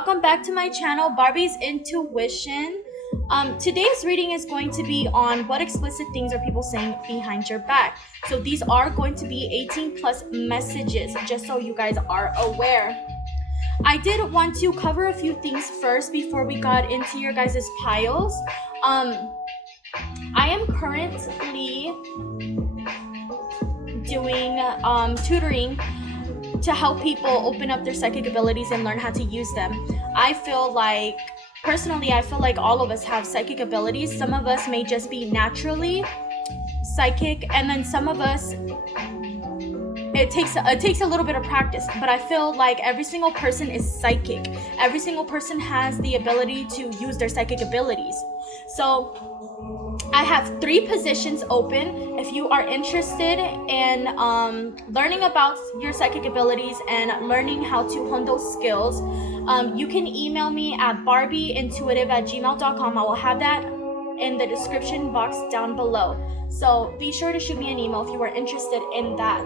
welcome back to my channel, Barbie's Intuition. Today's reading is going to be on what explicit things are people saying behind your back. So these are going to be 18 plus messages, just so you guys are aware. I did want to cover a few things first before we got into your guys' piles. I am currently doing tutoring to help people open up their psychic abilities and learn how to use them. Personally, I feel like all of us have psychic abilities. Some of us may just be naturally psychic, and then some of us, it takes a little bit of practice, but I feel like every single person is psychic. Every single person has the ability to use their psychic abilities. So I have 3 positions open. If you are interested in learning about your psychic abilities and learning how to hone those skills, you can email me at barbieintuitive@gmail.com. I will have that in the description box down below. So be sure to shoot me an email if you are interested in that.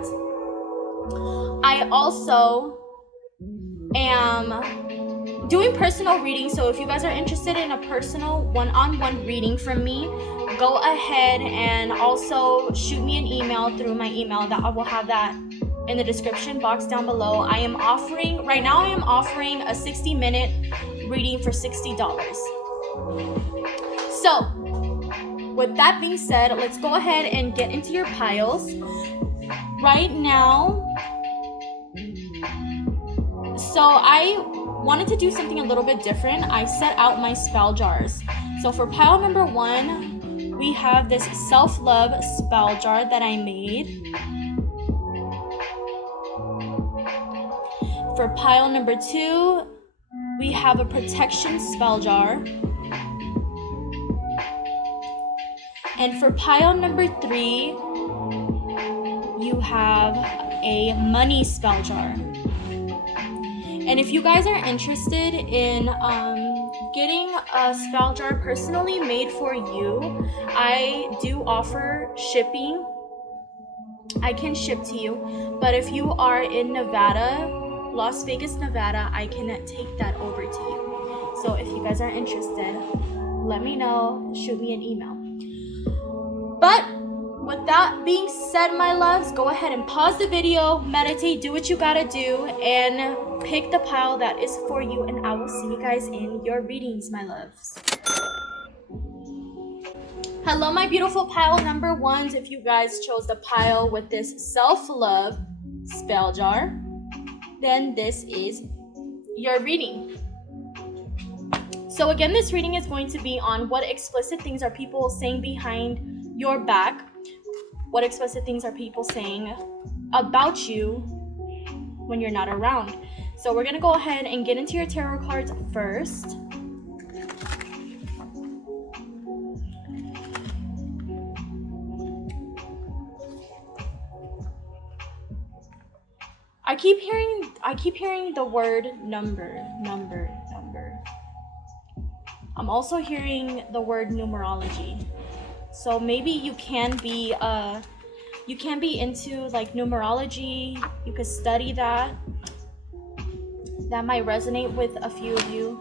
I also am doing personal readings, so if you guys are interested in a personal one-on-one reading from me, go ahead and also shoot me an email through my email. That I will have that in the description box down below. I am offering a 60-minute reading for $60. So with that being said, let's go ahead and get into your piles right now. So I wanted to do something a little bit different. I set out my spell jars. So for pile number 1, we have this self-love spell jar that I made. For pile number 2, we have a protection spell jar. And for pile number 3, you have a money spell jar. And if you guys are interested in getting a spell jar personally made for you, I do offer shipping. I can ship to you. But if you are in Nevada, Las Vegas, Nevada, I can take that over to you. So if you guys are interested, let me know. Shoot me an email. But with that being said, my loves, go ahead and pause the video, meditate, do what you gotta do, and pick the pile that is for you, and I will see you guys in your readings, my loves. Hello, my beautiful pile number 1s. If you guys chose the pile with this self-love spell jar, then this is your reading. So again, this reading is going to be on what explicit things are people saying behind your back. What explicit things are people saying about you when you're not around? So we're going to go ahead and get into your tarot cards first. I keep hearing the word number. I'm also hearing the word numerology. So maybe you can be into like numerology. You could study that. That might resonate with a few of you.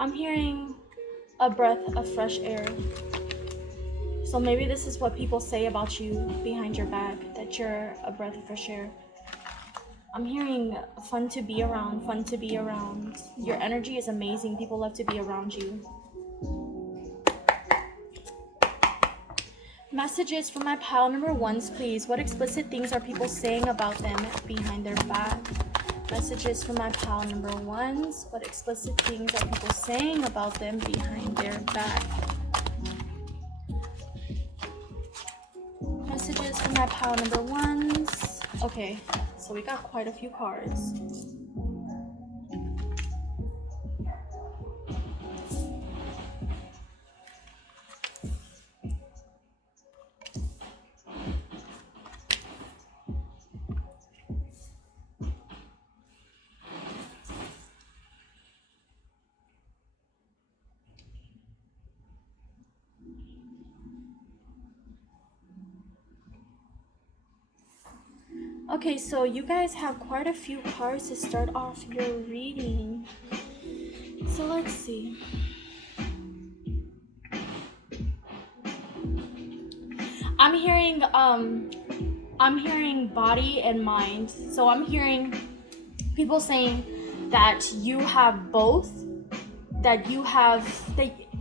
I'm hearing a breath of fresh air. So maybe this is what people say about you behind your back, that you're a breath of fresh air. I'm hearing fun to be around. Your energy is amazing. People love to be around you. Messages for my pile number 1s, please. What explicit things are people saying about them behind their back? Messages for my pile number 1s. What explicit things are people saying about them behind their back? Messages for my pile number 1s. Okay, so we got quite a few cards. Okay, so you guys have quite a few cards to start off your reading. So let's see. I'm hearing body and mind. So I'm hearing people saying that you have both, that you have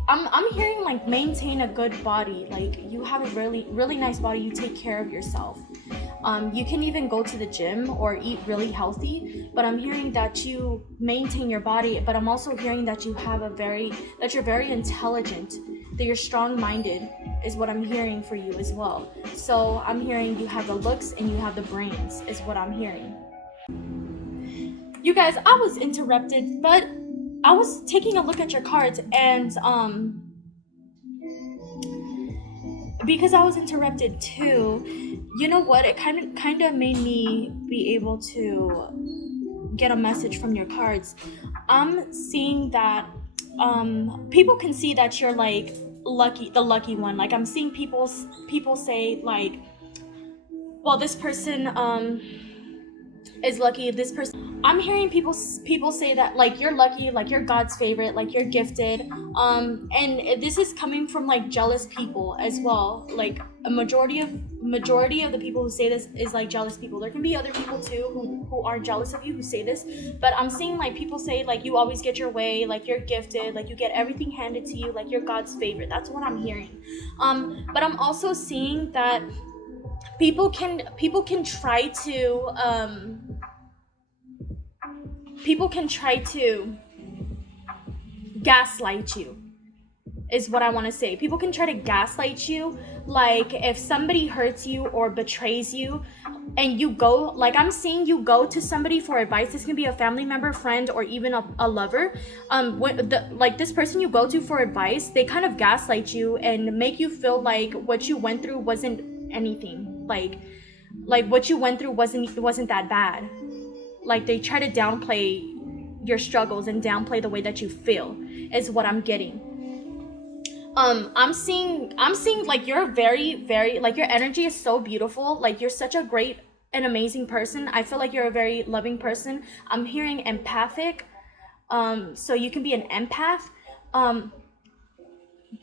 I'm hearing like maintain a good body, like you have a really nice body, you take care of yourself. You can even go to the gym or eat really healthy, but I'm hearing that you maintain your body, but I'm also hearing that you have that you're very intelligent, that you're strong-minded is what I'm hearing for you as well. So I'm hearing you have the looks and you have the brains is what I'm hearing. You guys, I was interrupted, but I was taking a look at your cards, and because I was interrupted too, you know what? It kind of made me be able to get a message from your cards. I'm seeing that people can see that you're like the lucky one. Like I'm seeing people say like, well, this person is lucky, this person. I'm hearing people say that like you're lucky, like you're God's favorite, like you're gifted, and this is coming from like jealous people as well. Like a majority of the people who say this is like jealous people. There can be other people too who are jealous of you who say this, but I'm seeing like people say like you always get your way, like you're gifted, like you get everything handed to you, like you're God's favorite. That's what I'm hearing. But I'm also seeing that people can try to gaslight you is what I want to say. People can try to gaslight you, like if somebody hurts you or betrays you and you go, like I'm seeing you go to somebody for advice. This can be a family member, friend, or even a lover. Like this person you go to for advice, they kind of gaslight you and make you feel like what you went through wasn't anything, like what you went through wasn't that bad. Like they try to downplay your struggles and downplay the way that you feel is what I'm getting. I'm seeing like you're very like your energy is so beautiful. Like you're such a great and amazing person. I feel like you're a very loving person. I'm hearing empathic. So you can be an empath.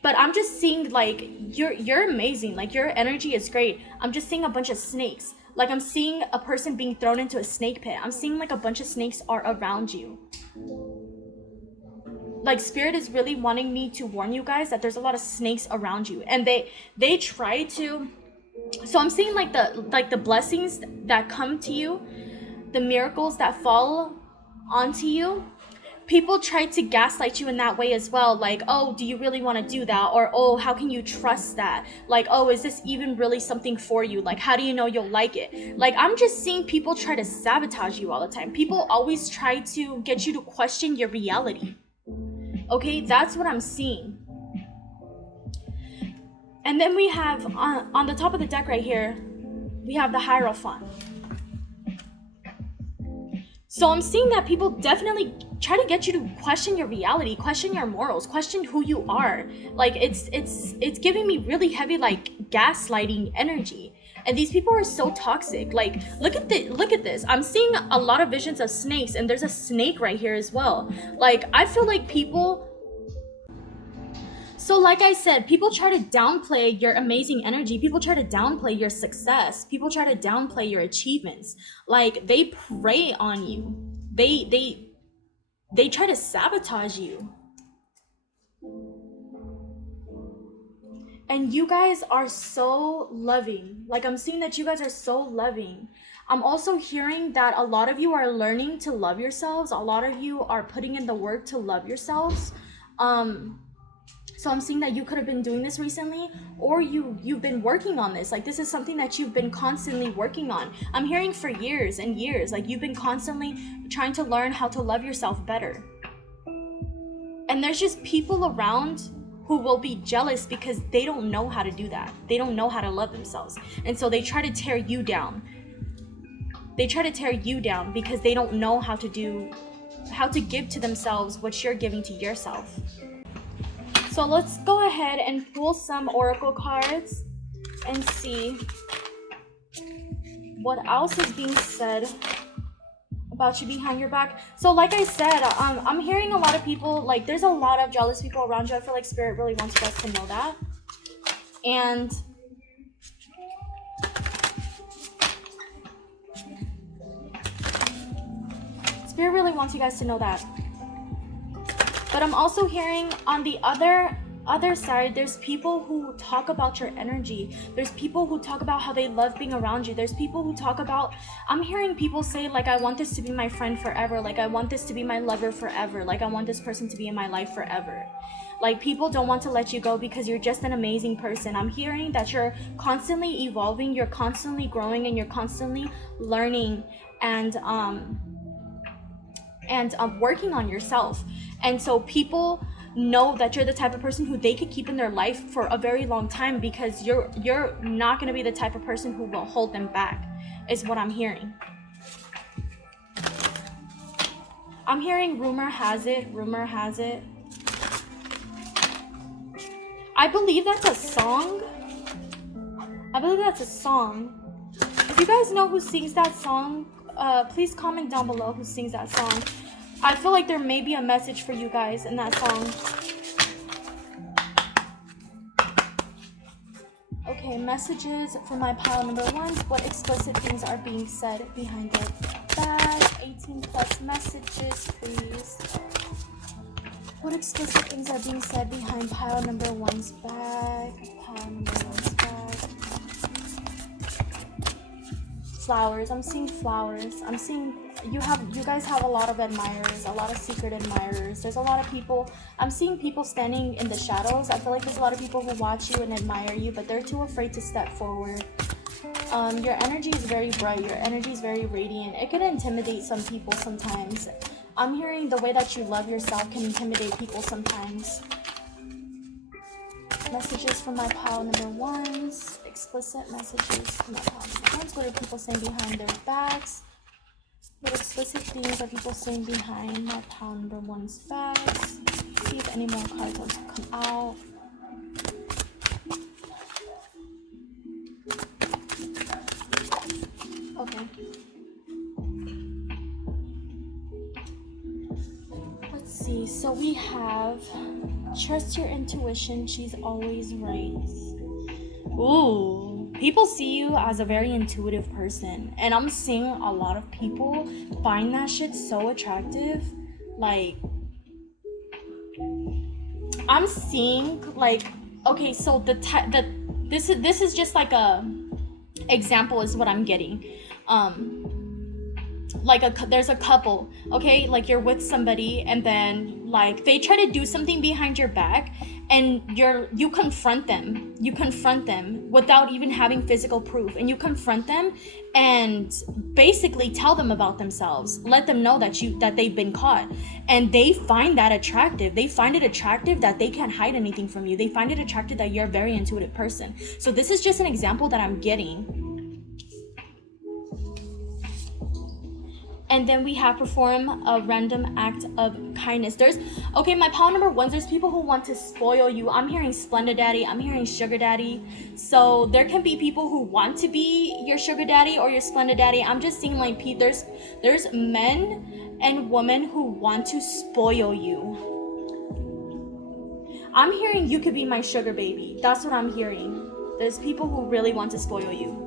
But I'm just seeing like you're amazing. Like your energy is great. I'm just seeing a bunch of snakes. Like I'm seeing a person being thrown into a snake pit. I'm seeing like a bunch of snakes are around you. Like spirit is really wanting me to warn you guys that there's a lot of snakes around you, and they try to. So I'm seeing like the blessings that come to you, the miracles that fall onto you. People try to gaslight you in that way as well. Like, oh, do you really want to do that? Or, oh, how can you trust that? Like, oh, is this even really something for you? Like, how do you know you'll like it? Like, I'm just seeing people try to sabotage you all the time. People always try to get you to question your reality. Okay, that's what I'm seeing. And then we have, on the top of the deck right here, we have the Hierophant. So I'm seeing that people definitely try to get you to question your reality, question your morals, question who you are. Like it's giving me really heavy like gaslighting energy. And these people are so toxic. Like look at this. I'm seeing a lot of visions of snakes, and there's a snake right here as well. Like I feel like people. So like I said, people try to downplay your amazing energy. People try to downplay your success. People try to downplay your achievements. Like they prey on you. They try to sabotage you. And you guys are so loving. Like I'm seeing that you guys are so loving. I'm also hearing that a lot of you are learning to love yourselves. A lot of you are putting in the work to love yourselves. So I'm seeing that you could have been doing this recently, or you've been working on this. Like this is something that you've been constantly working on. I'm hearing for years and years, like you've been constantly trying to learn how to love yourself better. And there's just people around who will be jealous because they don't know how to do that. They don't know how to love themselves. And so they try to tear you down. They try to tear you down because they don't know how to give to themselves what you're giving to yourself. So let's go ahead and pull some oracle cards and see What else is being said about you behind your back? So like I said, I'm hearing a lot of people, like there's a lot of jealous people around you. I feel like spirit really wants you guys to know that. And spirit really wants you guys to know that. But I'm also hearing on the other side, there's people who talk about your energy. There's people who talk about how they love being around you. There's people who talk about, I'm hearing people say, like, I want this to be my friend forever. Like, I want this to be my lover forever. Like, I want this person to be in my life forever. Like, people don't want to let you go because you're just an amazing person. I'm hearing that you're constantly evolving, you're constantly growing, and you're constantly learning and working on yourself. And so people know that you're the type of person who they could keep in their life for a very long time because you're not going to be the type of person who will hold them back, is what I'm hearing. I'm hearing rumor has it. I believe that's a song. If you guys know who sings that song, please comment down below who sings that song. I feel like there may be a message for you guys in that song. Okay, messages for my pile number ones. What explicit things are being said behind their back? 18 plus messages, please. What explicit things are being said behind pile number one's back? Flowers. I'm seeing flowers. I'm seeing you guys have a lot of admirers, a lot of secret admirers. There's a lot of people. I'm seeing people standing in the shadows. I feel like there's a lot of people who watch you and admire you, but they're too afraid to step forward. Your energy is very bright. Your energy is very radiant. It could intimidate some people sometimes. I'm hearing the way that you love yourself can intimidate people sometimes. Messages from my pile number ones. Explicit messages from my pile number ones. What are people saying behind their backs? What explicit things are people saying behind my pile number one's backs? See if any more cards will come out. Okay. Let's see. So we have trust your intuition. She's always right. Ooh, people see you as a very intuitive person, and I'm seeing a lot of people find that shit so attractive. Like, I'm seeing, like, okay, so this is just like a example is what I'm getting. There's a couple, okay, like you're with somebody and then like they try to do something behind your back and you confront them without even having physical proof, and you confront them and basically tell them about themselves, let them know that they've been caught, and they find that attractive. They find it attractive that they can't hide anything from you. They find it attractive that you're a very intuitive person. So this is just an example that I'm getting. And then we have perform a random act of kindness. My pile number ones, there's people who want to spoil you. I'm hearing splendid daddy. I'm hearing sugar daddy. So there can be people who want to be your sugar daddy or your splendid daddy. I'm just seeing like there's men and women who want to spoil you. I'm hearing you could be my sugar baby. That's what I'm hearing. There's people who really want to spoil you.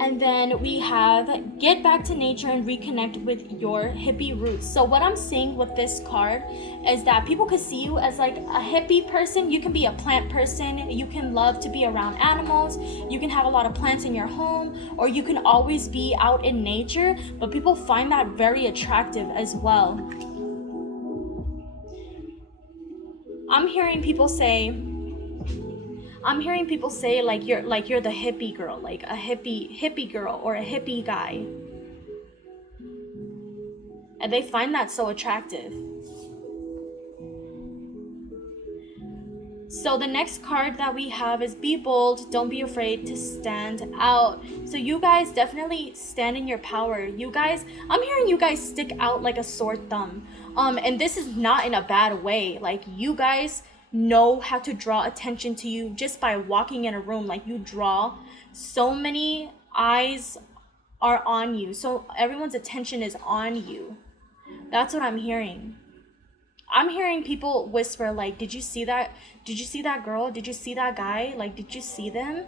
And then we have get back to nature and reconnect with your hippie roots. So what I'm seeing with this card is that people could see you as like a hippie person. You can be a plant person. You can love to be around animals. You can have a lot of plants in your home, or you can always be out in nature. But people find that very attractive as well. I'm hearing people say like you're the hippie girl, like a hippie girl or a hippie guy. And they find that so attractive. So the next card that we have is be bold, don't be afraid to stand out. So you guys definitely stand in your power. You guys, I'm hearing you guys stick out like a sore thumb. And this is not in a bad way. Like, you guys know how to draw attention to you just by walking in a room. Like, you draw So many eyes are on you. So everyone's attention is on you. That's what I'm hearing. I'm hearing people whisper like, did you see that? Did you see that girl? Did you see that guy? Like, did you see them?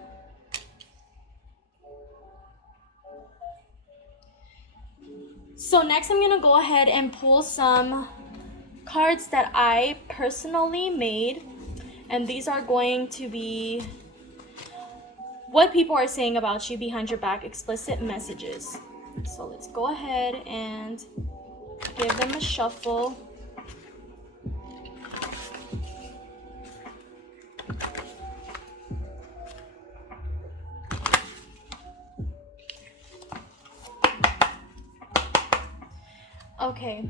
So next I'm gonna go ahead and pull some cards that I personally made, and these are going to be what people are saying about you behind your back, explicit messages. So let's go ahead and give them a shuffle. Okay,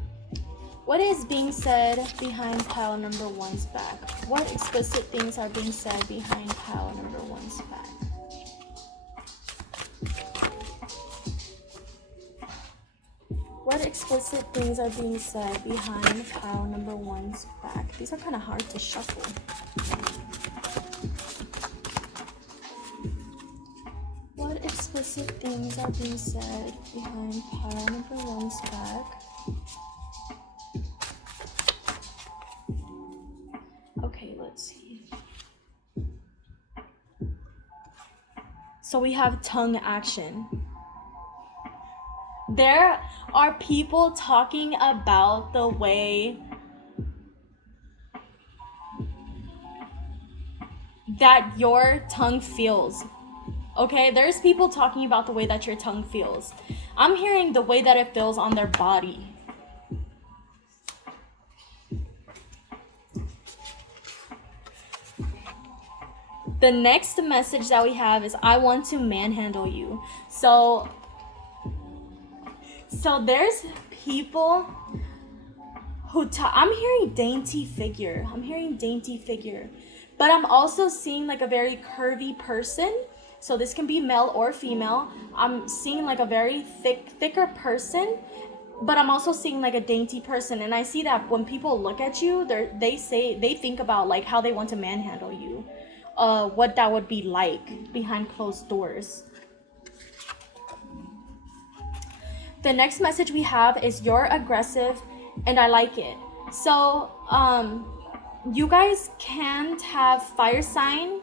what is being said behind pile number one's back? What explicit things are being said behind pile number one's back? What explicit things are being said behind pile number one's back? These are kind of hard to shuffle. What explicit things are being said behind pile number one's back? Okay, let's see. So we have tongue action. There are people talking about the way that your tongue feels. Okay, there's people talking about the way that your tongue feels. I'm hearing the way that it feels on their body. The next message that we have is, I want to manhandle you. So there's people who I'm hearing dainty figure. I'm hearing dainty figure. But I'm also seeing like a very curvy person. So this can be male or female. I'm seeing like a very thicker person, but I'm also seeing like a dainty person. And I see that when people look at you, they think about like how they want to manhandle you. What that would be like behind closed doors. The next message we have is, you're aggressive and I like it. So you guys can't have fire signs.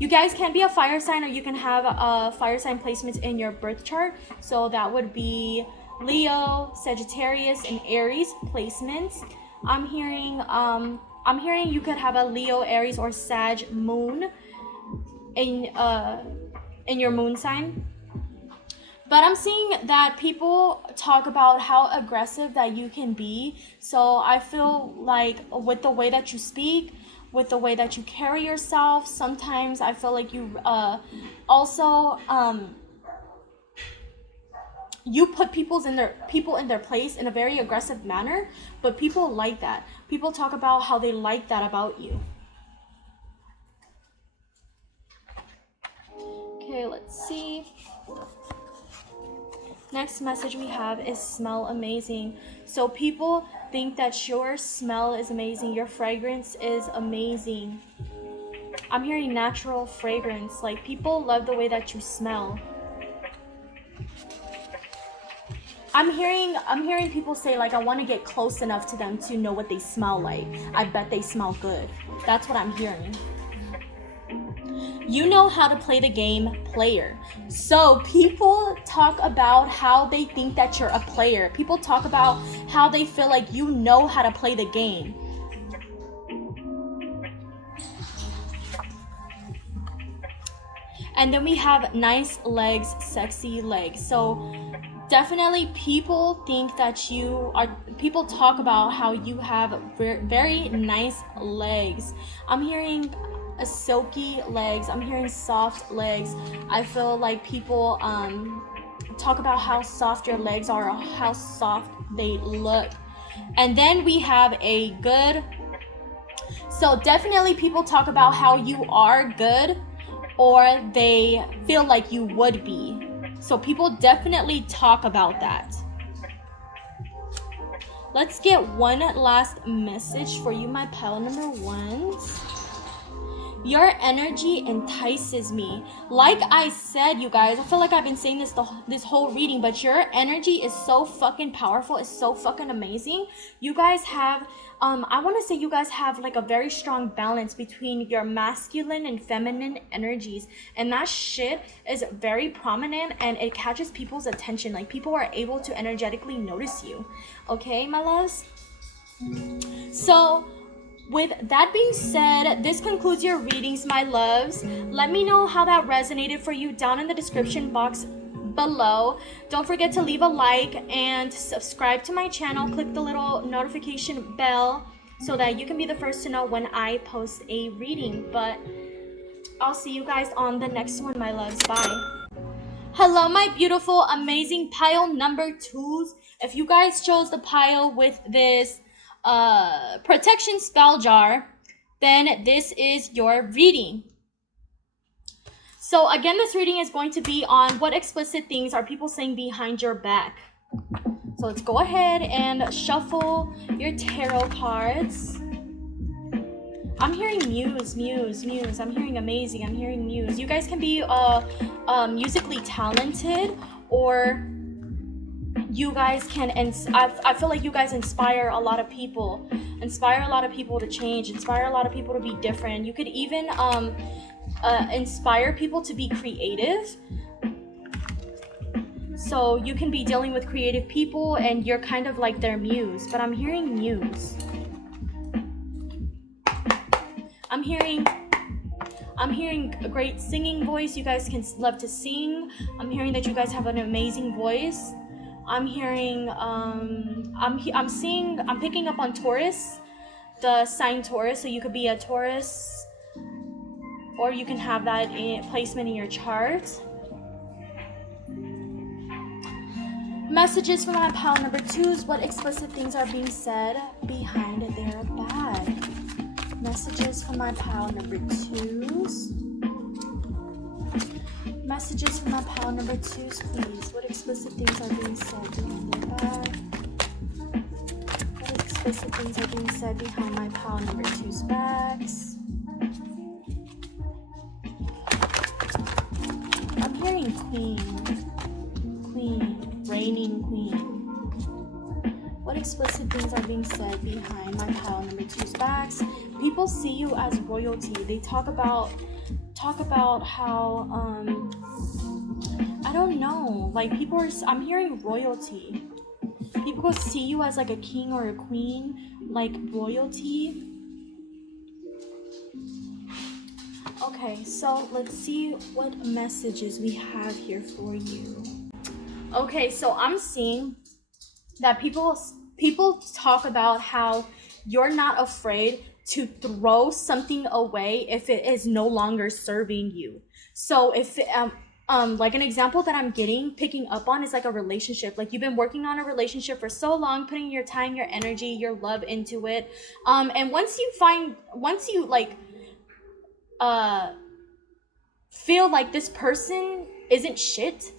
You guys can be a fire sign, or you can have a fire sign placement in your birth chart. So that would be Leo, Sagittarius, and Aries placements. I'm hearing you could have a Leo, Aries, or Sag moon in your moon sign. But I'm seeing that people talk about how aggressive that you can be. So I feel like with the way that you speak, with the way that you carry yourself, sometimes I feel like you also you put people in their place in a very aggressive manner, but people like that. People talk about how they like that about you. Okay, let's see. Next message we have is, smell amazing. So people think that your smell is amazing, your fragrance is amazing. I'm hearing natural fragrance, like people love the way that you smell. I'm hearing people say like, I want to get close enough to them to know what they smell like. I bet they smell good. That's what I'm hearing. You know how to play the game, player. So people talk about how they think that you're a player. People talk about how they feel like you know how to play the game. And then we have nice legs, sexy legs. So definitely people think that people talk about how you have very nice legs. I'm hearing a silky legs. I'm hearing soft legs. I feel like people talk about how soft your legs are, or how soft they look. And then we have a good. So definitely people talk about how you are good, or they feel like you would be. So people definitely talk about that. Let's get one last message for you, my pile number ones. Your energy entices me. Like I said, you guys, I feel like I've been saying this whole reading, but your energy is so fucking powerful. It's so fucking amazing. You guys have, I want to say you guys have like a very strong balance between your masculine and feminine energies. And that shit is very prominent and it catches people's attention. Like people are able to energetically notice you. Okay, my loves? So, with that being said, this concludes your readings, my loves. Let me know how that resonated for you down in the description box below. Don't forget to leave a like and subscribe to my channel. Click the little notification bell so that you can be the first to know when I post a reading. But I'll see you guys on the next one, my loves. Bye. Hello, my beautiful, amazing pile number 2s. If you guys chose the pile with this protection spell jar, then this is your reading. So again, this reading is going to be on what explicit things are people saying behind your back. So let's go ahead and shuffle your tarot cards. I'm hearing muse. I'm hearing amazing. I'm hearing muse. You guys can be musically talented, or you guys can, and I feel like you guys inspire a lot of people to change, inspire a lot of people to be different. You could even inspire people to be creative. So you can be dealing with creative people and you're kind of like their muse, but I'm hearing muse. I'm hearing a great singing voice. You guys can love to sing. I'm hearing that you guys have an amazing voice. I'm hearing, I'm picking up on Taurus, the sign Taurus. So you could be a Taurus, or you can have that placement in your chart. Messages from my pile number 2s. What explicit things are being said behind their back? Messages from my pile number 2s. Messages from my pile number 2s, please. What explicit things are being said behind their back? What explicit things are being said behind my pile number 2's backs? I'm hearing queen, reigning queen. What explicit things are being said behind my pile number 2's backs? People see you as royalty. They talk about how I don't know, like I'm hearing royalty. People see you as like a king or a queen, like royalty. Okay, so let's see what messages we have here for you. Okay, so I'm seeing that people talk about how you're not afraid to throw something away if it is no longer serving you. So if like an example that I'm picking up on is like a relationship. Like you've been working on a relationship for so long, putting your time, your energy, your love into it. And once you feel like this person isn't shit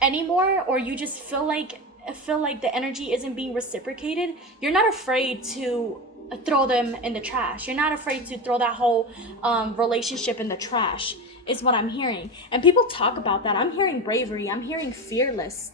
anymore, or you just feel like the energy isn't being reciprocated, you're not afraid to throw them in the trash. You're not afraid to throw that whole relationship in the trash, is what I'm hearing. And people talk about that. I'm hearing bravery. I'm hearing fearless.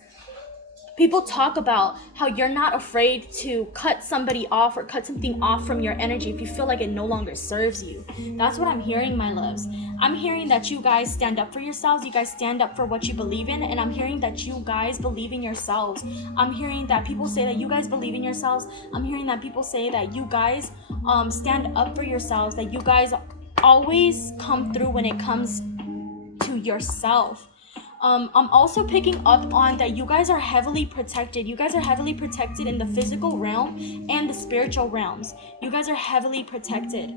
People talk about how you're not afraid to cut somebody off or cut something off from your energy if you feel like it no longer serves you. That's what I'm hearing, my loves. I'm hearing that you guys stand up for yourselves. You guys stand up for what you believe in. And I'm hearing that you guys believe in yourselves. I'm hearing that people say that you guys believe in yourselves. I'm hearing that people say that you guys stand up for yourselves. That you guys always come through when it comes to yourself. I'm also picking up on that you guys are heavily protected. You guys are heavily protected in the physical realm and the spiritual realms. You guys are heavily protected.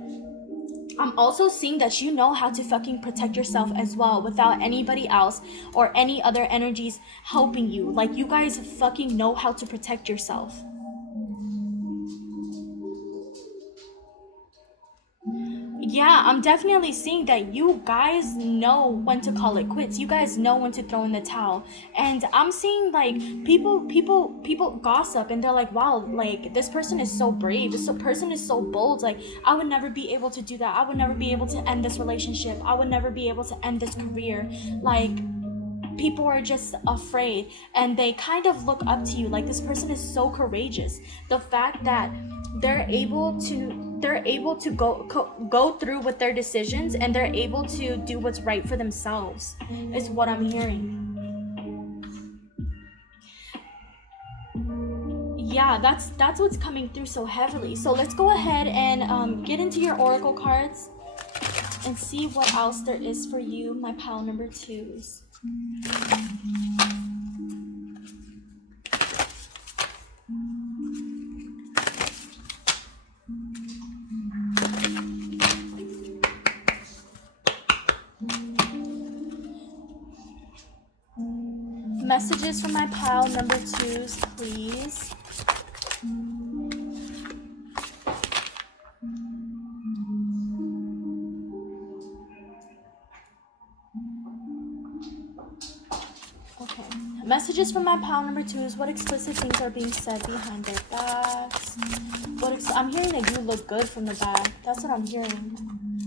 I'm also seeing that you know how to fucking protect yourself as well without anybody else or any other energies helping you. Like you guys fucking know how to protect yourself. yeah, I'm definitely seeing that you guys know when to call it quits. You guys know when to throw in the towel. And I'm seeing like people gossip and they're like, wow, like this person is so brave. This person is so bold. Like I would never be able to do that. I would never be able to end this relationship. I would never be able to end this career. Like people are just afraid and they kind of look up to you. Like this person is so courageous. The fact that they're able to go through with their decisions and they're able to do what's right for themselves is what I'm hearing. Yeah, that's what's coming through so heavily. So let's go ahead and get into your oracle cards and see what else there is for you, my pile number 2s. Messages from my pile number 2s, please. Okay. Messages from my pile number 2s. What explicit things are being said behind their backs? I'm hearing that you look good from the back. That's what I'm hearing.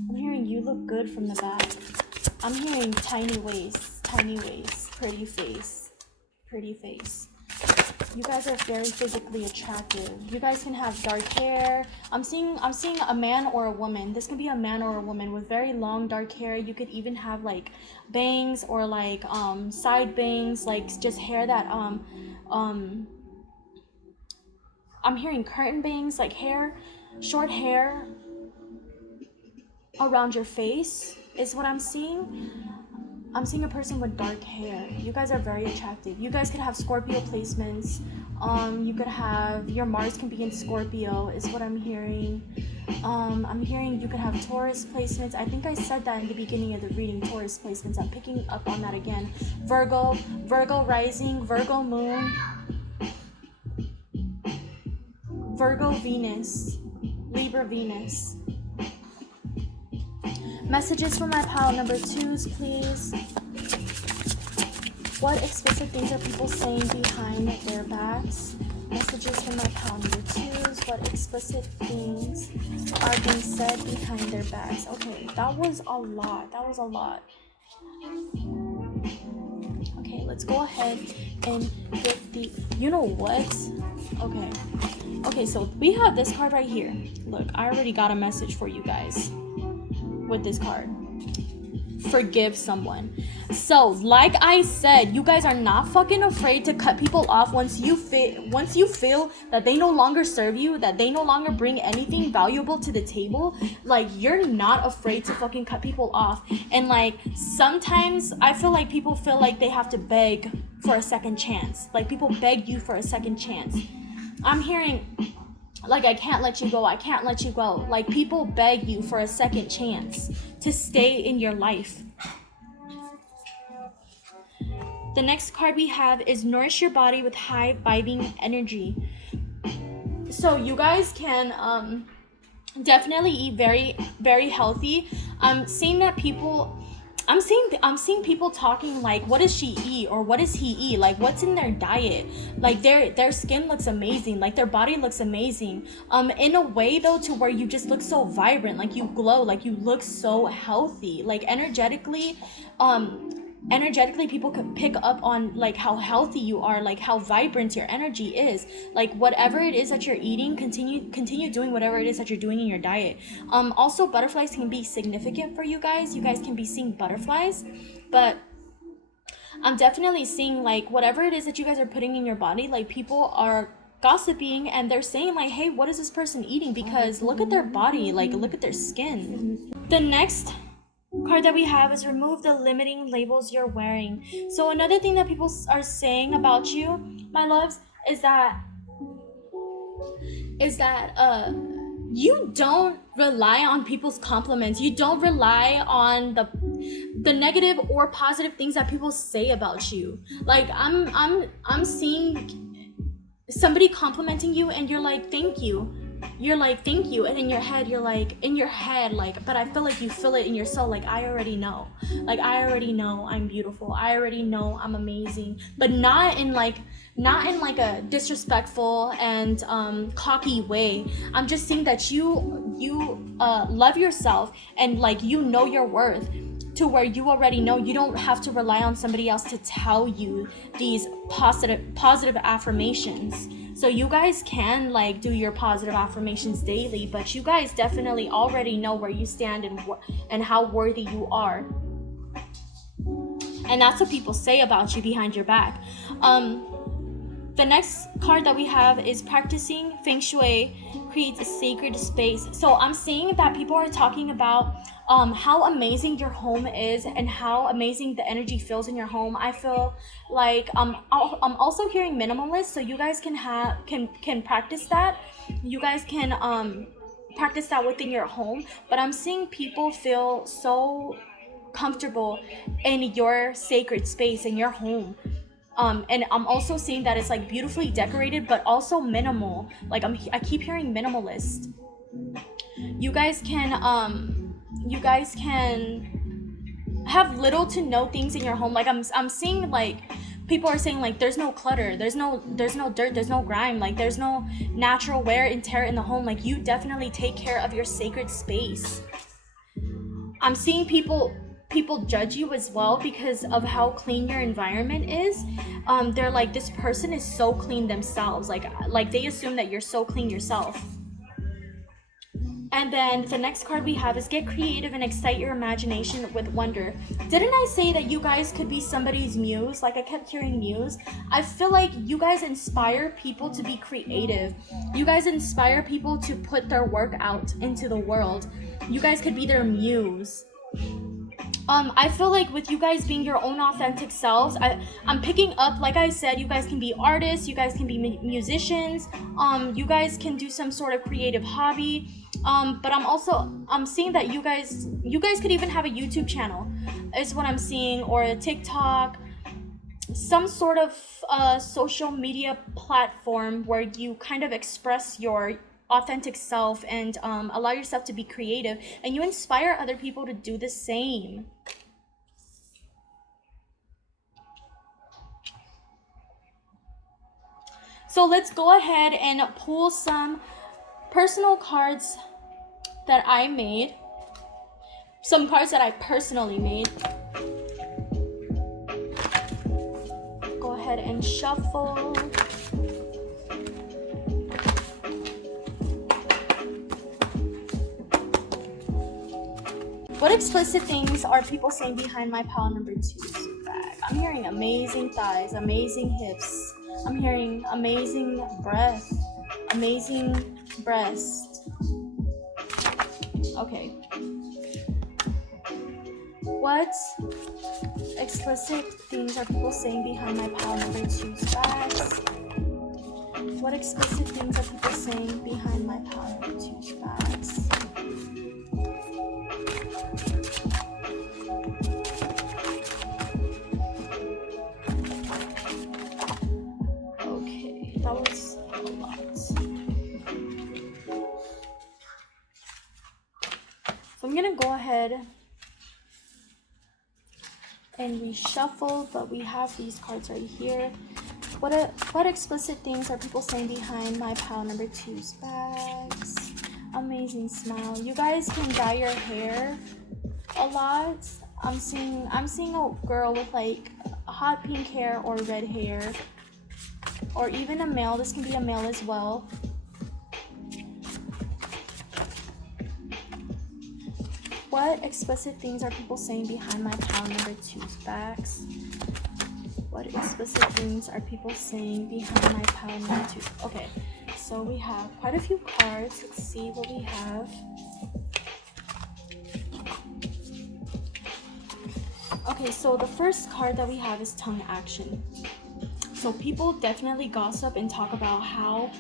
I'm hearing you look good from the back. I'm hearing tiny waist, pretty face. You guys are very physically attractive. You guys can have dark hair. I'm seeing a man or a woman. This can be a man or a woman with very long dark hair. You could even have like bangs or like side bangs, like just hair that I'm hearing curtain bangs, like hair, short hair around your face is what I'm seeing. I'm seeing a person with dark hair. You guys are very attractive. You guys could have Scorpio placements. You could have, your Mars can be in Scorpio is what I'm hearing. I'm hearing you could have Taurus placements. I think I said that in the beginning of the reading, Taurus placements. I'm picking up on that again. Virgo rising, Virgo moon, Virgo Venus, Libra Venus. Messages for my pile number 2s, please. What explicit things are people saying behind their backs? Messages from my pile number 2s. What explicit things are being said behind their backs? Okay, that was a lot. Okay, let's go ahead and get the... You know what? Okay, so we have this card right here. Look, I already got a message for you guys with this card. Forgive someone. So like I said, you guys are not fucking afraid to cut people off once you feel that they no longer serve you, that they no longer bring anything valuable to the table. Like you're not afraid to fucking cut people off. And like sometimes I feel like people feel like they have to beg for a second chance. Like people beg you for a second chance. I'm hearing like, I can't let you go. Like, people beg you for a second chance to stay in your life. The next card we have is nourish your body with high vibing energy. So you guys can definitely eat very, very healthy. I'm seeing people talking like, what does she eat or what does he eat? Like, what's in their diet? Like, their skin looks amazing. Like, their body looks amazing. In a way though, to where you just look so vibrant. Like, you glow. Like, you look so healthy. Like, energetically, people could pick up on like how healthy you are, like how vibrant your energy is. Like whatever it is that you're eating, continue doing whatever it is that you're doing in your diet. Also butterflies can be significant for you guys. You guys can be seeing butterflies, but I'm definitely seeing like whatever it is that you guys are putting in your body, like people are gossiping and they're saying like, hey, what is this person eating? Because look at their body, like look at their skin. The next card that we have is remove the limiting labels you're wearing. So another thing that people are saying about you, my loves, is that you don't rely on people's compliments. You don't rely on the negative or positive things that people say about you. Like I'm seeing somebody complimenting you and you're like, thank you. you're like, thank you, and in your head you're like, but I feel like you feel it in your soul, like, I already know, like, I already know I'm beautiful, I already know I'm amazing, but not in like a disrespectful and cocky way. I'm just saying that you love yourself, and like, you know your worth, to where you already know. You don't have to rely on somebody else to tell you these positive affirmations. So you guys can like do your positive affirmations daily, but you guys definitely already know where you stand and how worthy you are. And that's what people say about you behind your back. The next card that we have is practicing feng shui creates a sacred space. So I'm seeing that people are talking about how amazing your home is and how amazing the energy feels in your home. I feel like I'm also hearing minimalist, so you guys can practice that. You guys can practice that within your home. But I'm seeing people feel so comfortable in your sacred space in your home. And I'm also seeing that it's like beautifully decorated, but also minimal. Like I keep hearing minimalist. You guys can have little to no things in your home. Like I'm seeing like people are saying like there's no clutter, there's no dirt, there's no grime, like there's no natural wear and tear in the home. Like you definitely take care of your sacred space. I'm seeing people judge you as well because of how clean your environment is. They're like, this person is so clean themselves, like they assume that you're so clean yourself. And then the next card we have is get creative and excite your imagination with wonder. Didn't I say that you guys could be somebody's muse? Like I kept hearing muse. I feel like you guys inspire people to be creative. You guys inspire people to put their work out into the world. You guys could be their muse. I feel like with you guys being your own authentic selves, I'm picking up, like I said, you guys can be artists, you guys can be musicians, you guys can do some sort of creative hobby, but I'm seeing that you guys could even have a YouTube channel, is what I'm seeing, or a TikTok, some sort of social media platform where you kind of express your authentic self and allow yourself to be creative, and you inspire other people to do the same. So let's go ahead and pull some personal cards that I made, some cards that I personally made. Go ahead and shuffle. What explicit things are people saying behind my pile number 2's back? I'm hearing amazing thighs, amazing hips. I'm hearing amazing breath, amazing breast. Okay. What explicit things are people saying behind my pile number 2's backs? What explicit things are people saying behind my pile number 2's backs? That was a lot. So I'm gonna go ahead and reshuffle, but we have these cards right here. What explicit things are people saying behind my pile number 2's bags? Amazing smile. You guys can dye your hair a lot. I'm seeing a girl with like hot pink hair or red hair. Or even a male. This can be a male as well. What explicit things are people saying behind my pile number 2's backs? What explicit things are people saying behind my pile number 2? Okay, so we have quite a few cards. Let's see what we have. Okay, so the first card that we have is tongue action. So people definitely gossip and talk about how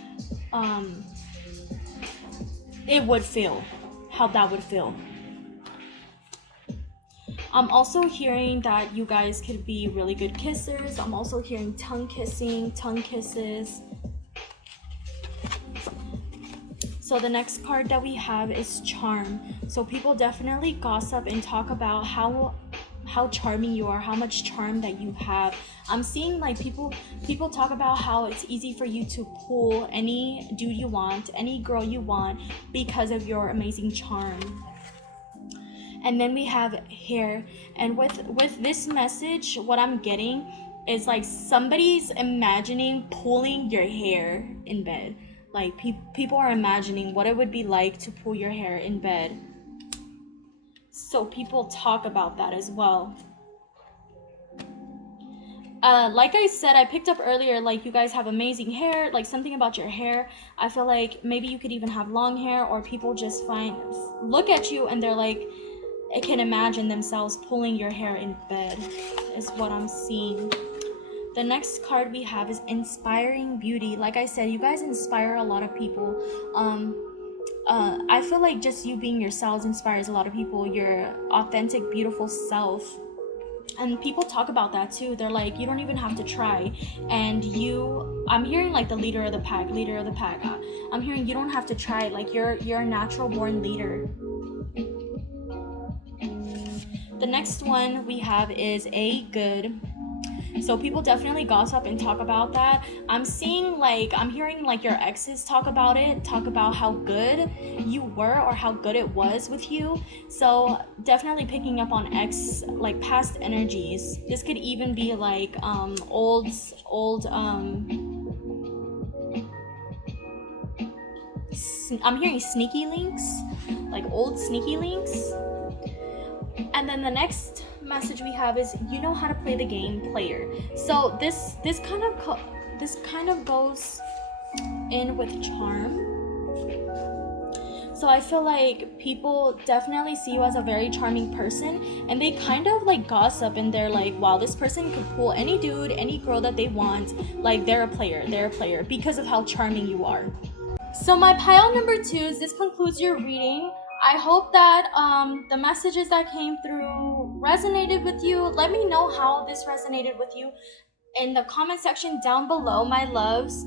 it would feel, how that would feel. I'm also hearing that you guys could be really good kissers. I'm also hearing tongue kissing, tongue kisses. So the next card that we have is charm. So people definitely gossip and talk about how charming you are, how much charm that you have. I'm seeing like people talk about how it's easy for you to pull any dude you want, any girl you want, because of your amazing charm. And then we have hair, and with this message, what I'm getting is like somebody's imagining pulling your hair in bed. Like people are imagining what it would be like to pull your hair in bed. So people talk about that as well. Like I said, I picked up earlier, like you guys have amazing hair, like something about your hair. I feel like maybe you could even have long hair, or people just look at you and they're like, it can imagine themselves pulling your hair in bed, is what I'm seeing. The next card we have is inspiring beauty. Like I said, you guys inspire a lot of people. I feel like just you being yourselves inspires a lot of people, your authentic, beautiful self. And people talk about that too. They're like, you don't even have to try. And I'm hearing like the leader of the pack. I'm hearing you don't have to try. Like you're a natural born leader. The next one we have is a good. So people definitely gossip and talk about that. I'm hearing like your exes talk about how good you were or how good it was with you. So definitely picking up on like past energies. This could even be like old I'm hearing sneaky links, like old sneaky links. And then the next message we have is you know how to play the game, player. So this kind of goes in with charm. So I feel like people definitely see you as a very charming person, and they kind of like gossip and they're like, wow, this person could pull any dude, any girl that they want. Like they're a player because of how charming you are. So my pile number 2 is this concludes your reading. I hope that the messages that came through resonated with you. Let me know how this resonated with you in the comment section down below, my loves.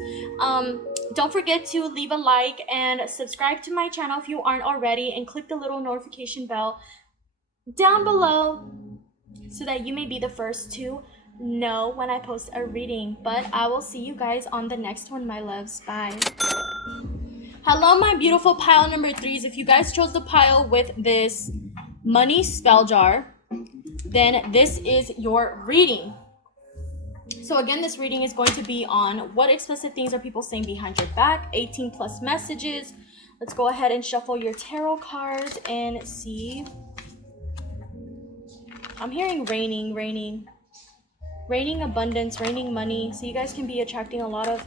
Don't forget to leave a like and subscribe to my channel if you aren't already, and click the little notification bell down below so that you may be the first to know when I post a reading. But I will see you guys on the next one, my loves. Bye. Hello, my beautiful pile number 3s. If you guys chose the pile with this money spell jar, then this is your reading. So again, this reading is going to be on what explicit things are people saying behind your back, 18 plus messages. Let's go ahead and shuffle your tarot cards and see. I'm hearing raining abundance, raining money. So you guys can be attracting a lot of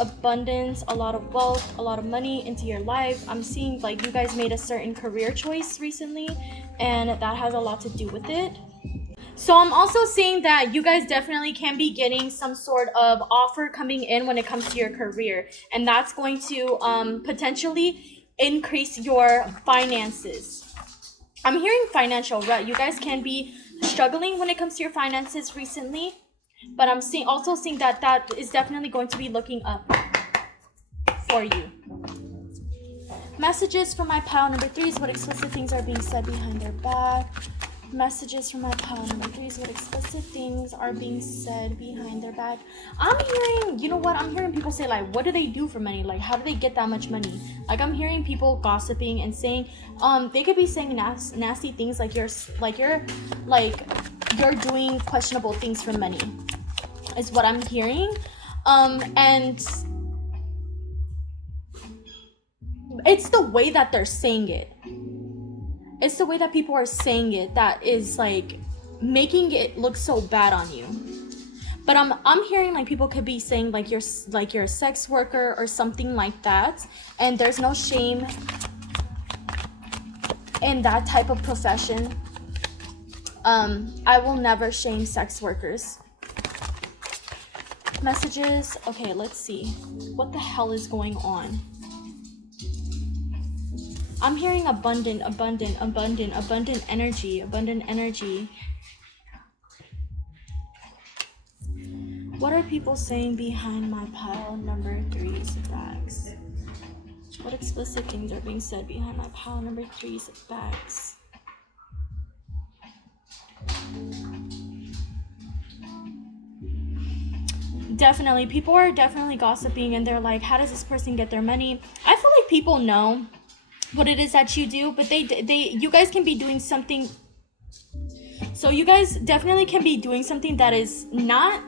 abundance, a lot of wealth, a lot of money into your life. I'm seeing like you guys made a certain career choice recently, and that has a lot to do with it. So I'm also seeing that you guys definitely can be getting some sort of offer coming in when it comes to your career, and that's going to potentially increase your finances. I'm hearing financial rut. You guys can be struggling when it comes to your finances recently, but I'm also seeing that is definitely going to be looking up for you. Messages from my pile number 3s. What explicit things are being said behind their back? Messages from my pile number 3s. What explicit things are being said behind their back? I'm hearing, you know what? I'm hearing people say like, what do they do for money? Like, how do they get that much money? Like, I'm hearing people gossiping and saying, they could be saying nasty things like you're doing questionable things for money, is what I'm hearing. And it's the way that they're saying it. It's the way that people are saying it that is like making it look so bad on you. But I'm hearing like people could be saying like you're a sex worker or something like that, and there's no shame in that type of profession. I will never shame sex workers. Messages. Okay, let's see. What the hell is going on? I'm hearing abundant energy. What are people saying behind my pile number 3's backs? What explicit things are being said behind my pile number 3's backs? Definitely, people are definitely gossiping, and they're like, how does this person get their money? I feel like people know what it is that you do, but you guys can be doing something. So you guys definitely can be doing something that is not,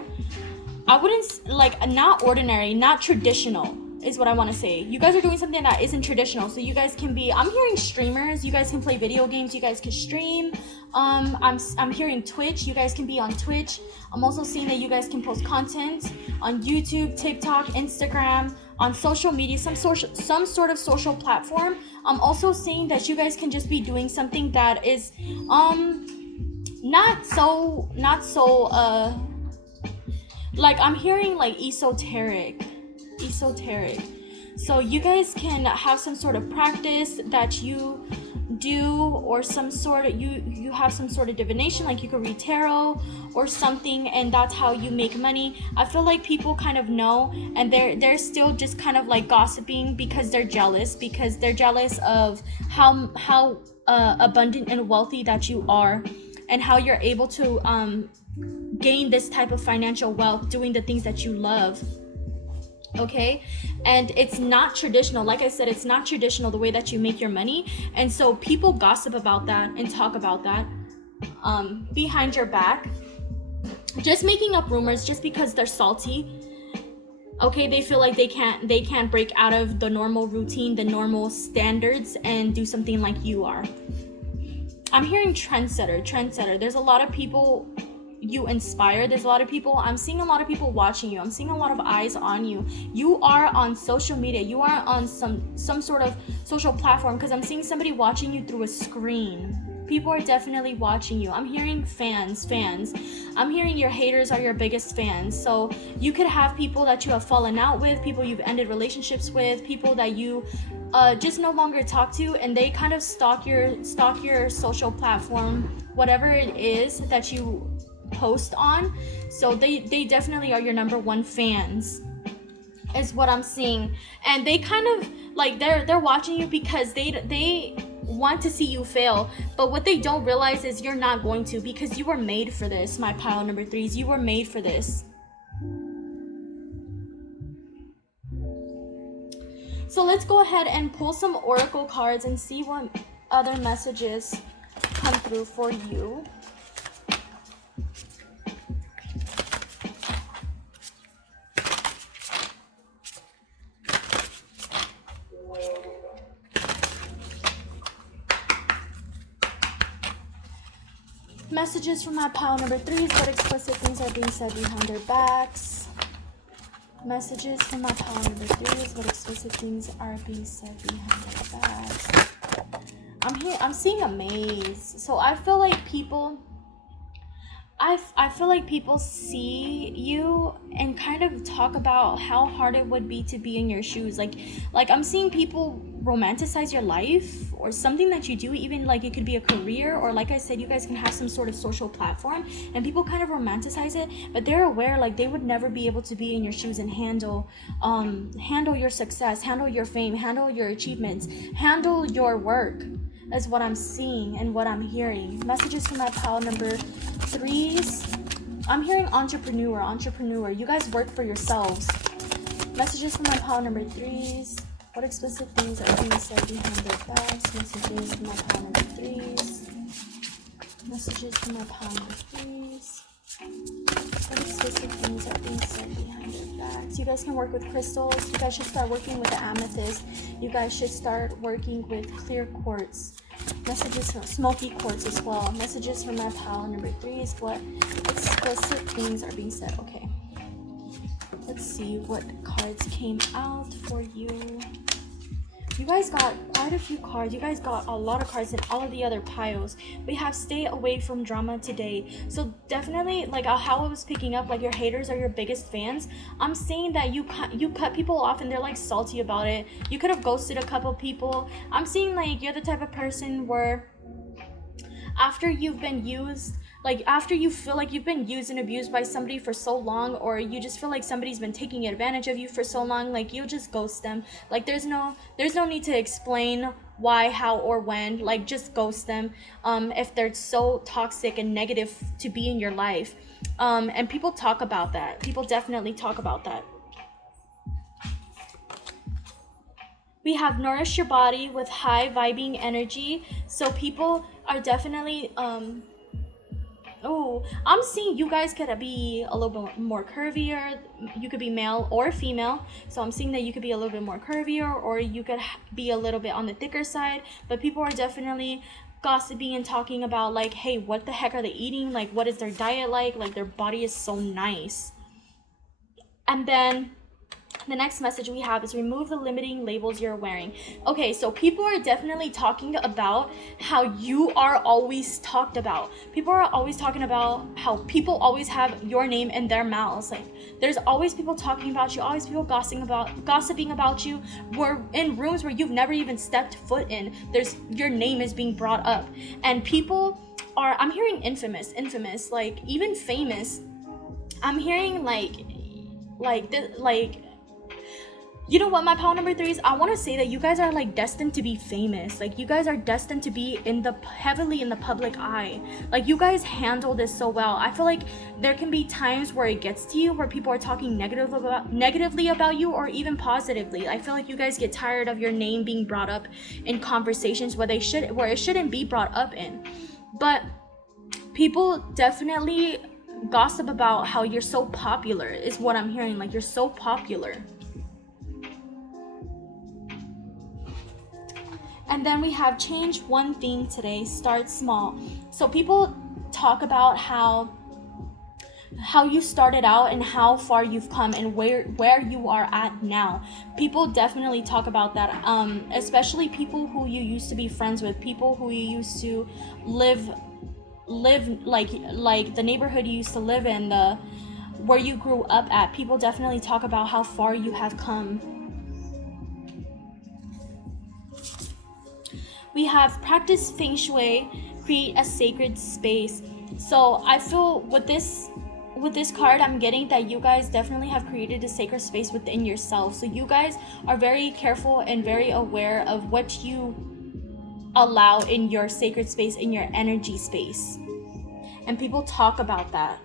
I wouldn't, like, not ordinary, not traditional is what I want to say. You guys are doing something that isn't traditional. So you guys can be, I'm hearing streamers, you guys can play video games, you guys can stream. I'm hearing Twitch, you guys can be on Twitch. I'm also seeing that you guys can post content on YouTube, TikTok, Instagram, on social media, some sort of social platform. I'm also seeing that you guys can just be doing something that is not so like, I'm hearing like esoteric. So you guys can have some sort of practice that you do, or some sort of, you have some sort of divination, like you could read tarot or something, and that's how you make money. I feel like people kind of know, and they're still just kind of like gossiping because they're jealous of how abundant and wealthy that you are, and how you're able to gain this type of financial wealth doing the things that you love. Okay, and it's not traditional. Like I said, it's not traditional the way that you make your money, and so people gossip about that and talk about that behind your back, just making up rumors just because they're salty. Okay, they feel like they can't break out of the normal routine, the normal standards, and do something like you are. I'm hearing trendsetter. There's a lot of people you inspire. There's a lot of people, I'm seeing a lot of people watching you. I'm seeing a lot of eyes on you. You are on social media. You are on some sort of social platform, because I'm seeing somebody watching you through a screen. People are definitely watching you. I'm hearing fans. I'm hearing your haters are your biggest fans. So you could have people that you have fallen out with, people you've ended relationships with, people that you just no longer talk to, and they kind of stalk your social platform, whatever it is that you post on. So they definitely are your number one fans, is what I'm seeing. And they kind of like, they're watching you because they want to see you fail, but what they don't realize is you're not going to, because you were made for this. My pile number 3s, you were made for this. So let's go ahead and pull some oracle cards and see what other messages come through for you. Messages from my pile number 3s. What explicit things are being said behind their backs? Messages from my pile number 3s. What explicit things are being said behind their backs? I'm seeing a maze. So I feel like people, I feel like people see you and kind of talk about how hard it would be to be in your shoes. Like I'm seeing people romanticize your life or something that you do, even like it could be a career, or like I said, you guys can have some sort of social platform, and people kind of romanticize it, but they're aware like they would never be able to be in your shoes and handle your success, handle your fame, handle your achievements, handle your work, is what I'm seeing and what I'm hearing. Messages from my pile number 3s. I'm hearing entrepreneur. You guys work for yourselves. Messages from my pile number 3s. What explicit things are being said behind their backs? Messages from my pile number 3s. Messages from my pile number 3s. What explicit things are being said behind their backs? You guys can work with crystals. You guys should start working with the amethyst. You guys should start working with clear quartz. Messages from smoky quartz as well. Messages from my pile number 3s. What explicit things are being said? Okay. Let's see what cards came out for you. You guys got quite a few cards. You guys got a lot of cards in all of the other piles. We have stay away from drama today. So definitely, like how I was picking up, like your haters are your biggest fans. I'm saying that you cut people off and they're like salty about it. You could have ghosted a couple people. I'm seeing like you're the type of person where after you've been used, Like after you feel like you've been used and abused by somebody for so long, or you just feel like somebody's been taking advantage of you for so long, like you'll just ghost them. Like there's no need to explain why, how, or when. Like just ghost them if they're so toxic and negative to be in your life. And people talk about that. People definitely talk about that. We have nourish your body with high vibing energy. So people are definitely I'm seeing you guys could be a little bit more curvier. You could be male or female. So I'm seeing that you could be a little bit more curvier, or you could be a little bit on the thicker side. But people are definitely gossiping and talking about like, hey, what the heck are they eating? Like, what is their diet like? Like, their body is so nice. And then the next message we have is remove the limiting labels you're wearing. Okay, so people are definitely talking about how you are always talked about. People are always talking about how people always have your name in their mouths. Like there's always people talking about you, always people gossiping about you. We're in rooms where you've never even stepped foot in. Your name is being brought up. And people are, I'm hearing infamous, like even famous. I'm hearing you know what, my pal number 3s, I want to say that you guys are like destined to be famous. Like you guys are destined to be heavily in the public eye. Like you guys handle this so well. I feel like there can be times where it gets to you where people are talking negatively about you, or even positively. I feel like you guys get tired of your name being brought up in conversations where it shouldn't be brought up in. But people definitely gossip about how you're so popular is what I'm hearing. Like you're so popular. And then we have change one thing today, start small. So people talk about how you started out and how far you've come and where you are at now. People definitely talk about that, especially people who you used to be friends with, people who you used to live like the neighborhood you used to live in, where you grew up at. People definitely talk about how far you have come. We have practice feng shui, create a sacred space. So I feel with this card, I'm getting that you guys definitely have created a sacred space within yourself. So you guys are very careful and very aware of what you allow in your sacred space, in your energy space. And people talk about that.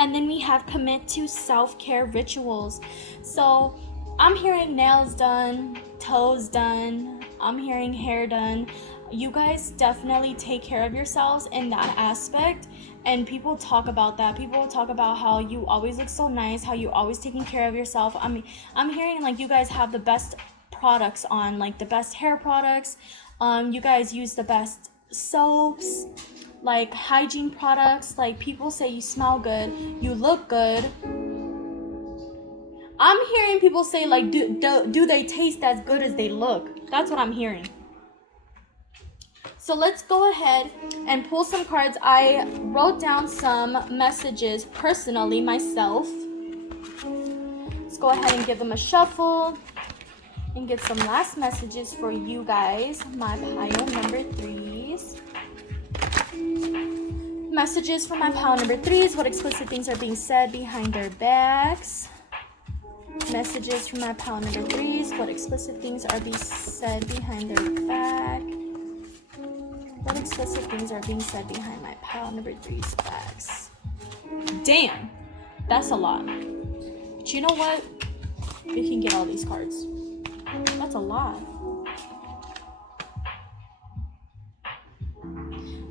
And then we have commit to self-care rituals. So I'm hearing nails done, toes done, I'm hearing hair done. You guys definitely take care of yourselves in that aspect. And people talk about that. People talk about how you always look so nice, how you always taking care of yourself. I mean, I'm hearing like you guys have the best products on, like the best hair products. You guys use the best soaps, like hygiene products. Like people say you smell good, you look good. I'm hearing people say like do they taste as good as they look? That's what I'm hearing. So let's go ahead and pull some cards. I wrote down some messages personally myself. Let's go ahead and give them a shuffle and get some last messages for you guys, my pile number 3s. Messages for my pile number 3s. What explicit things are being said behind their backs? Messages from my pile number 3s. What explicit things are being said behind their back? What explicit things are being said behind my pile number 3's backs? Damn, that's a lot. But you know what? We can get all these cards. That's a lot.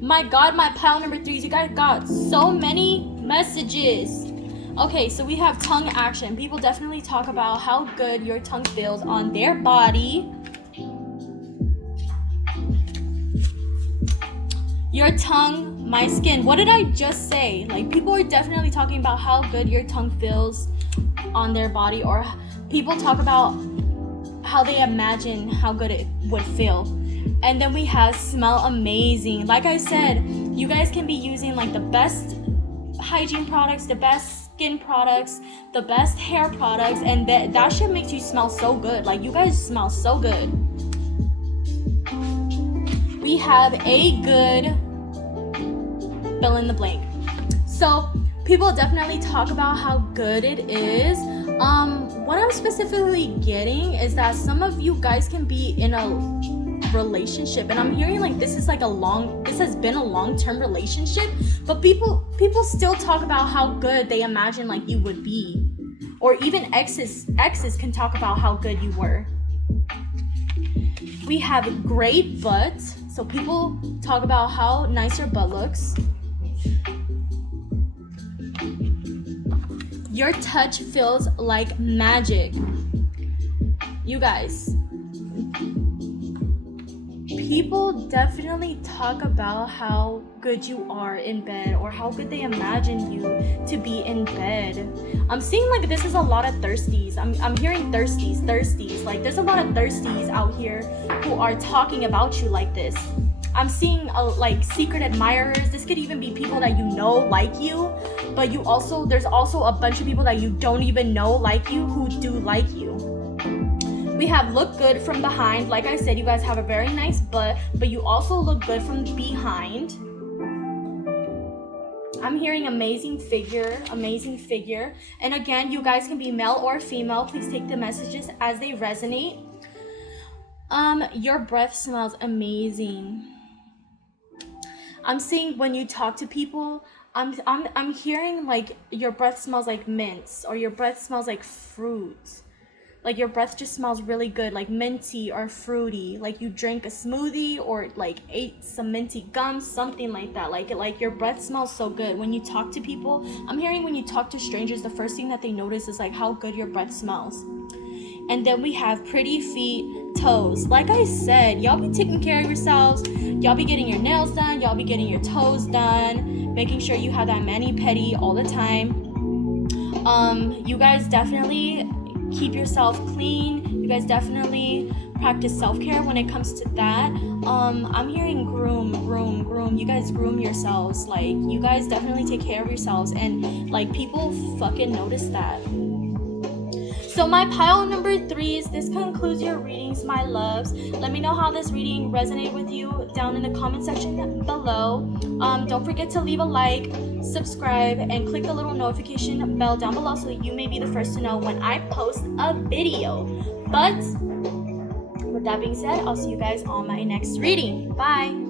My God, my pile number 3s, you guys got so many messages. Okay, so we have tongue action. People definitely talk about how good your tongue feels on their body. Your tongue, my skin. What did I just say? Like, people are definitely talking about how good your tongue feels on their body, or people talk about how they imagine how good it would feel. And then we have smell amazing. Like I said, you guys can be using like the best hygiene products, the best skin products, the best hair products, and that shit makes you smell so good. Like, you guys smell so good. we have a good fill in the blank. So people definitely talk about how good it is. What I'm specifically getting is that some of you guys can be in a relationship, and I'm hearing like this has been a long-term relationship, but people still talk about how good they imagine like you would be, or even exes can talk about how good you were. We have great butt, so people talk about how nice your butt looks. Your touch feels like magic. You guys, people definitely talk about how good you are in bed, or how good they imagine you to be in bed. I'm seeing like this is a lot of thirsties. I'm hearing thirsties. Like there's a lot of thirsties out here who are talking about you like this. I'm seeing like secret admirers. This could even be people that you know like you, but there's also a bunch of people that you don't even know like you who do like you. We have look good from behind. Like I said, you guys have a very nice butt, but you also look good from behind. I'm hearing amazing figure. And again, you guys can be male or female. Please take the messages as they resonate. Your breath smells amazing. I'm seeing when you talk to people, I'm hearing like your breath smells like mints, or your breath smells like fruit. Like your breath just smells really good, like minty or fruity, like you drank a smoothie or like ate some minty gum, something like that. Like your breath smells so good. When you talk to people, I'm hearing when you talk to strangers, the first thing that they notice is like how good your breath smells. And then we have pretty feet, toes. Like I said, y'all be taking care of yourselves. Y'all be getting your nails done. Y'all be getting your toes done. Making sure you have that mani-pedi all the time. You guys definitely keep yourself clean. You guys definitely practice self-care when it comes to that. I'm hearing groom. You guys groom yourselves. Like you guys definitely take care of yourselves, and like people fucking notice that. So my pile number 3 is this concludes your readings, my loves. Let me know how this reading resonated with you down in the comment section below. Don't forget to leave a like, subscribe, and click the little notification bell down below so that you may be the first to know when I post a video. But with that being said, I'll see you guys on my next reading. Bye.